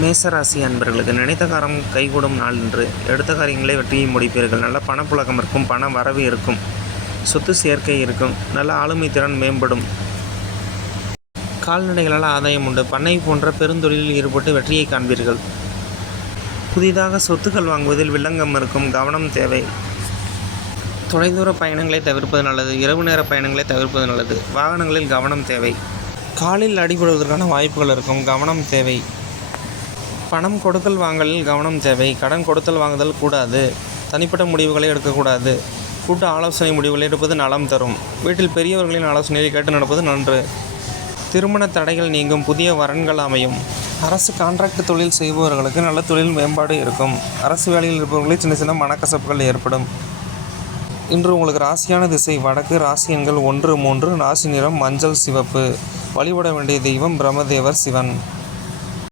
மேசராசி அன்பர்களுக்கு நினைத்த காரம் கைகூடும் நாள் என்று எடுத்த காரியங்களை வெற்றியை முடிப்பீர்கள். நல்ல பணப்புழக்கம் இருக்கும், பண வரவு இருக்கும், சொத்து சேர்க்கை இருக்கும், நல்ல ஆளுமை திறன் மேம்படும், கால்நடைகளால் ஆதாயம் உண்டு, பண்ணை போன்ற பெருந்தொழிலில் ஈடுபட்டு வெற்றியை காண்பீர்கள். புதிதாக சொத்துக்கள் வாங்குவதில் வில்லங்கம் இருக்கும், கவனம் தேவை. தொலைதூர பயணங்களை தவிர்ப்பது நல்லது, இரவு நேர பயணங்களை தவிர்ப்பது நல்லது, வாகனங்களில் கவனம் தேவை. காலில் அடிபடுவதற்கான வாய்ப்புகள் இருக்கும், கவனம் தேவை. பணம் கொடுக்கல் வாங்கலில் கவனம் தேவை. கடன் கொடுத்தல் வாங்குதல் கூடாது. தனிப்பட்ட முடிவுகளை எடுக்கக்கூடாது. கூட்ட ஆலோசனை முடிவுகளை எடுப்பது நலம் தரும். வீட்டில் பெரியவர்களின் ஆலோசனையை கேட்டு நடப்பது நன்று. திருமண தடைகள் நீங்கும், புதிய வரன்கள் அமையும். அரசு கான்ட்ராக்ட் தொழில் செய்பவர்களுக்கு நல்ல தொழில் மேம்பாடு இருக்கும். அரசு வேலையில் இருப்பவர்களில் சின்ன சின்ன மனக்கசப்புகள் ஏற்படும். இன்று உங்களுக்கு ராசியான திசை வடக்கு. ராசி எண்கள் 1, 3. ராசி நிறம் மஞ்சள் சிவப்பு. வழிபட வேண்டிய தெய்வம் பிரம்மதேவர் சிவன்.